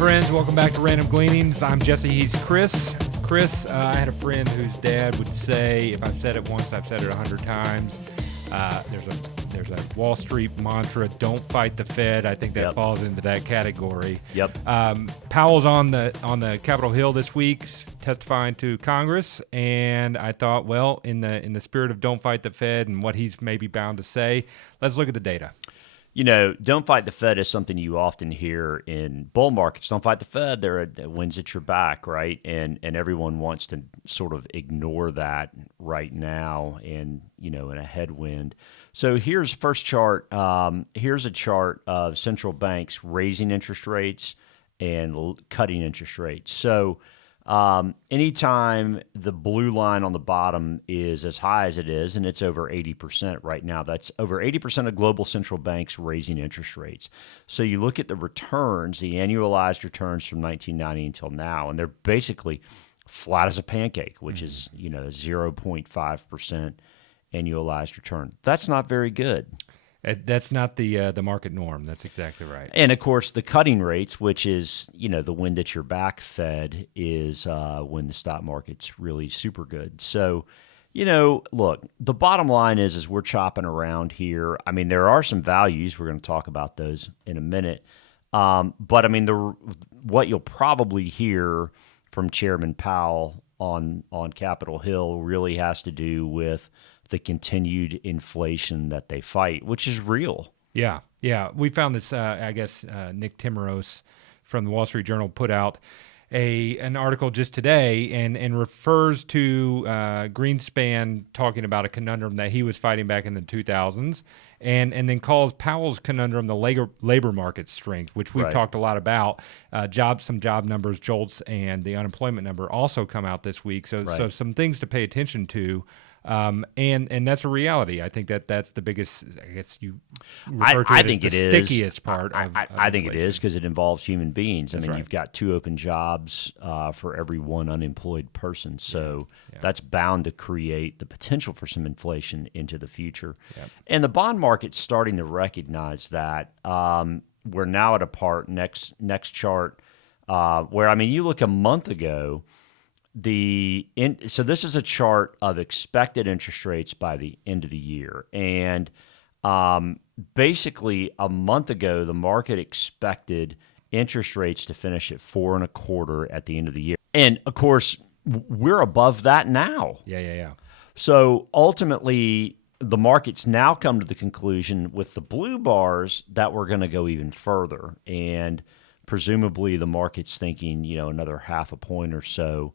friends. Welcome back to Random Gleanings. I'm Jesse. He's Chris. Chris, I had a friend whose dad would say, if I've said it once, I've said it 100 times. There's a Wall Street mantra, don't fight the Fed. I think that falls into that category. Yep. Powell's on the Capitol Hill this week testifying to Congress, and I thought, well, in the spirit of don't fight the Fed and what he's maybe bound to say, let's look at the data. You know, don't fight the Fed is something you often hear in bull markets. Don't fight the Fed. There are winds at your back, right? And everyone wants to sort of ignore that right now and, in a headwind. So here's first chart. Here's a chart of central banks raising interest rates and cutting interest rates. So anytime the blue line on the bottom is as high as it is, and it's over 80% right now, that's over 80% of global central banks raising interest rates. So you look at the returns, the annualized returns from 1990 until now, and they're basically flat as a pancake, which is, 0.5% annualized return. That's not very good. That's not the market norm. That's exactly right. And, of course, the cutting rates, which is, the wind at your back Fed, is when the stock market's really super good. So, look, the bottom line is we're chopping around here. I mean, there are some values. We're going to talk about those in a minute. But, I mean, what you'll probably hear from Chairman Powell on Capitol Hill really has to do with the continued inflation that they fight, which is real. Yeah. We found this, Nick Timmeros from the Wall Street Journal put out an article just today and refers to Greenspan talking about a conundrum that he was fighting back in the 2000s and then calls Powell's conundrum the labor market strength, which we've talked a lot about. Some job numbers, JOLTS, and the unemployment number also come out this week. So some things to pay attention to. And that's a reality. I think that's the biggest. I guess you refer to it as the stickiest part. I think it is because it involves human beings. That's right. You've got 2 open jobs for every 1 unemployed person, so that's bound to create the potential for some inflation into the future. Yep. And the bond market's starting to recognize that. We're now at a part next chart where you look a month ago. So this is a chart of expected interest rates by the end of the year. And basically a month ago, the market expected interest rates to finish at 4.25% at the end of the year. And of course, we're above that now. Yeah. So ultimately, the market's now come to the conclusion with the blue bars that we're going to go even further. And presumably the market's thinking, another 0.5 point or so.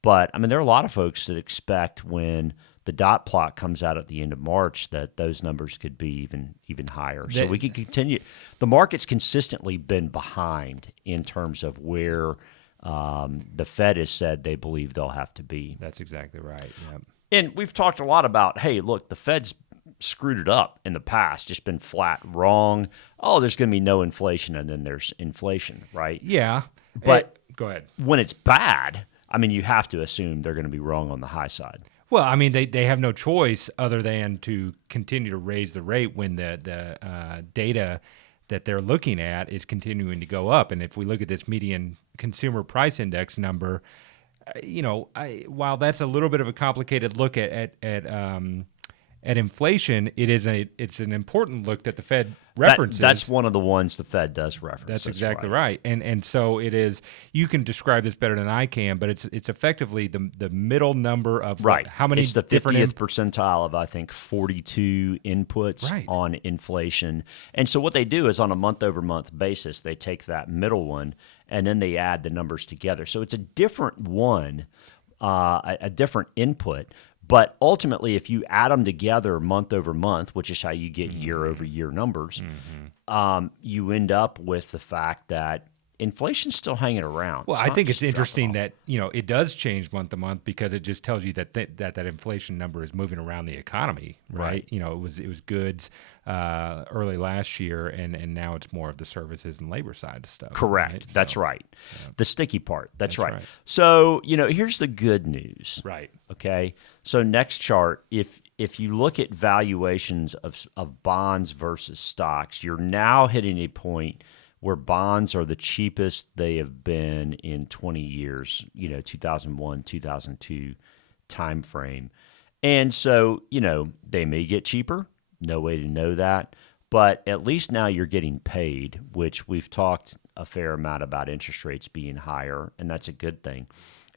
But, there are a lot of folks that expect when the dot plot comes out at the end of March that those numbers could be even higher. So we could continue. The market's consistently been behind in terms of where the Fed has said they believe they'll have to be. That's exactly right. Yep. And we've talked a lot about, hey, look, the Fed's screwed it up in the past, just been flat wrong. Oh, there's going to be no inflation, and then there's inflation, right? Yeah. But go ahead. When it's bad, you have to assume they're going to be wrong on the high side. Well, they have no choice other than to continue to raise the rate when the data that they're looking at is continuing to go up. And if we look at this median consumer price index number, while that's a little bit of a complicated look at inflation, it's an important look that the Fed references. That's one of the ones the Fed does reference. That's exactly right. And so it is. You can describe this better than I can, but it's effectively the middle number of how many. It's the 50th percentile of 42 inputs on inflation. And so what they do is on a month-over-month basis, they take that middle one and then they add the numbers together. So it's a different one, a different input. But ultimately, if you add them together month over month, which is how you get year over year numbers, you end up with the fact that inflation's still hanging around. Well, I think it's interesting that it does change month to month because it just tells you that inflation number is moving around the economy, right? It was goods early last year, and now it's more of the services and labor side of stuff. Correct. Right? That's right. Yeah. The sticky part. That's right. So here's the good news. Right. Okay. So next chart, if you look at valuations of bonds versus stocks, you're now hitting a point where bonds are the cheapest they have been in 20 years, 2001, 2002 time frame. And so, they may get cheaper. No way to know that. But at least now you're getting paid, which we've talked a fair amount about interest rates being higher, and that's a good thing.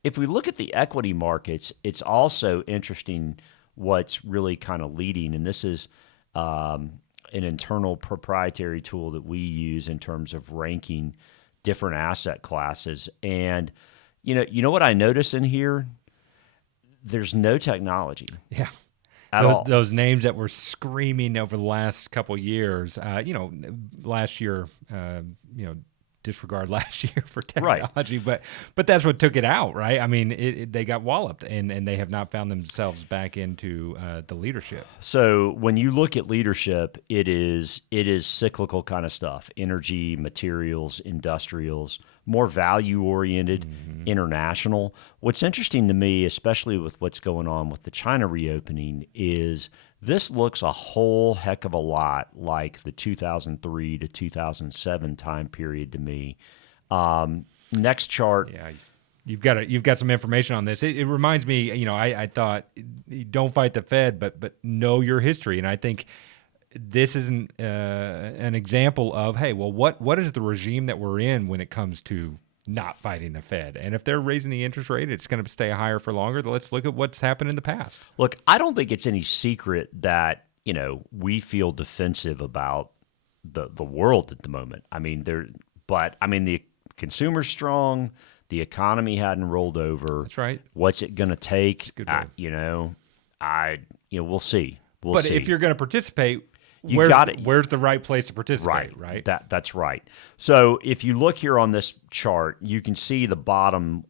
If we look at the equity markets, it's also interesting what's really kind of leading, and this is an internal proprietary tool that we use in terms of ranking different asset classes. And you know what I notice in here? There's no technology. Yeah. At all. Those names that were screaming over the last couple of years, last year, disregard last year for technology, but that's what took it out, right? I mean, they got walloped, and they have not found themselves back into the leadership. So when you look at leadership, it is cyclical kind of stuff: energy, materials, industrials, more value oriented, international. What's interesting to me, especially with what's going on with the China reopening, is this looks a whole heck of a lot like the 2003 to 2007 time period to me. Next chart. Yeah, you've got some information on this. It reminds me, I thought don't fight the Fed, but know your history, and I think this is an example of, hey, well, what is the regime that we're in when it comes to not fighting the Fed? And if they're raising the interest rate, it's going to stay higher for longer. Let's look at what's happened in the past. Look, I don't think it's any secret that, we feel defensive about the world at the moment. I mean, the consumer's strong, the economy hadn't rolled over. That's right. What's it going to take? Good We'll see. But if you're going to participate, where's the right place to participate, right? That's right. So if you look here on this chart, you can see the bottom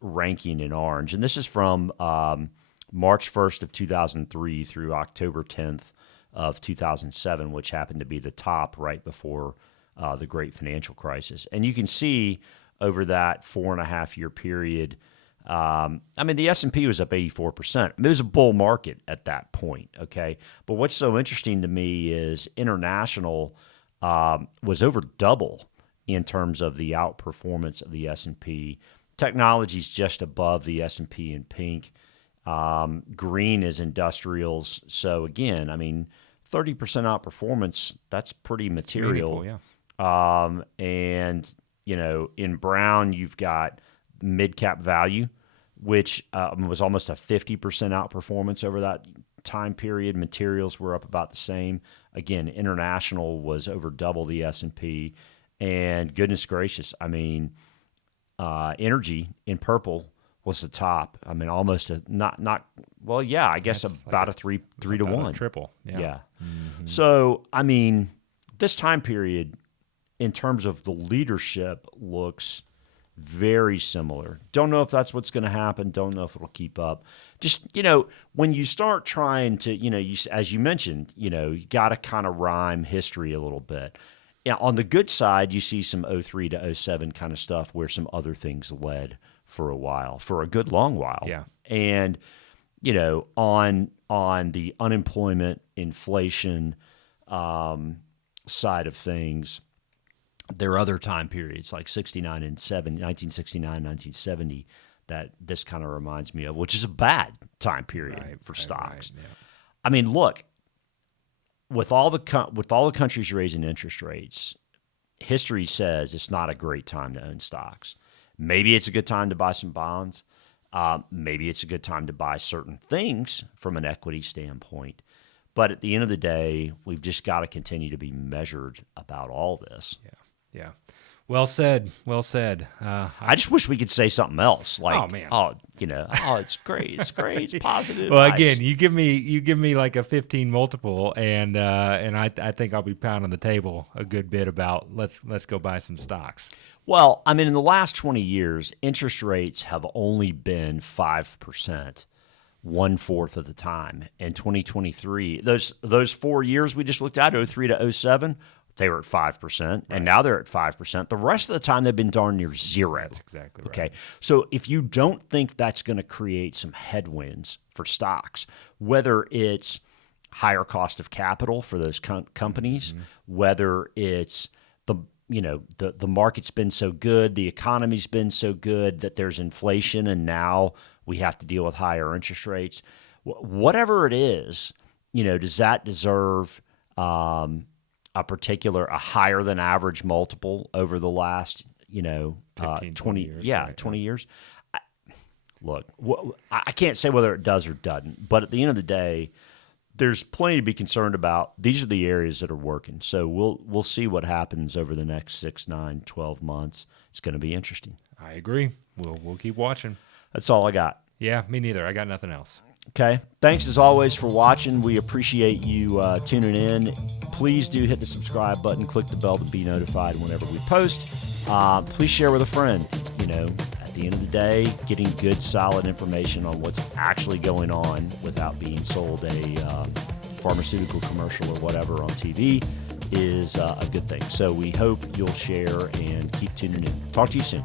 ranking in orange. And this is from March 1st of 2003 through October 10th of 2007, which happened to be the top right before the great financial crisis. And you can see over that 4.5-year period, the S&P was up 84%. It was a bull market at that point, okay? But what's so interesting to me is international was over double in terms of the outperformance of the S&P. Technology's just above the S&P in pink. Green is industrials. So again, 30% outperformance, that's pretty material. Yeah. And, in brown, you've got mid-cap value, which was almost a 50% outperformance over that time period. Materials were up about the same. Again, international was over double the S&P. And goodness gracious, energy in purple was the top. Almost a I guess That's about like a 3 to 1. Triple. Yeah. Mm-hmm. So, this time period, in terms of the leadership, looks very similar. Don't know if that's what's going to happen. Don't know if it'll keep up. Just, when you start trying to, as you mentioned, you got to kind of rhyme history a little bit. Yeah, on the good side, you see some 03 to 07 kind of stuff where some other things led for a while, for a good long while. Yeah. And, on the unemployment, inflation side of things, there are other time periods like 1969, 1970 that this kind of reminds me of, which is a bad time period for stocks. Right, yeah. Look, with all the countries raising interest rates, history says it's not a great time to own stocks. Maybe it's a good time to buy some bonds. Maybe it's a good time to buy certain things from an equity standpoint. But at the end of the day, we've just got to continue to be measured about all this. Yeah. Well said. Well said. I just wish we could say something else. Like, oh man, it's great. It's great. It's positive. Well, again, you give me like a 15 multiple, and I think I'll be pounding the table a good bit about let's go buy some stocks. Well, in the last 20 years, interest rates have only been 5%, 1/4 of the time. In 2023, those 4 years we just looked at, 03 to 07. They were at 5%, and now they're at 5%. The rest of the time, they've been darn near zero. That's exactly right. Okay, so if you don't think that's going to create some headwinds for stocks, whether it's higher cost of capital for those companies, whether it's the market's been so good, the economy's been so good that there's inflation, and now we have to deal with higher interest rates. Whatever it is, does that deserve a higher than average multiple over the last 15, 20 years? yeah, Right. 20 years? Look, I can't say whether it does or doesn't, but at the end of the day, there's plenty to be concerned about. These are the areas that are working. So we'll see what happens over the next 6, 9, 12 months. It's going to be interesting. I agree. We'll keep watching. That's all I got. Yeah, me neither. I got nothing else. Okay. Thanks as always for watching. We appreciate you tuning in. Please do hit the subscribe button, click the bell to be notified whenever we post. Please share with a friend. At the end of the day, getting good, solid information on what's actually going on without being sold a pharmaceutical commercial or whatever on TV is a good thing. So we hope you'll share and keep tuning in. Talk to you soon.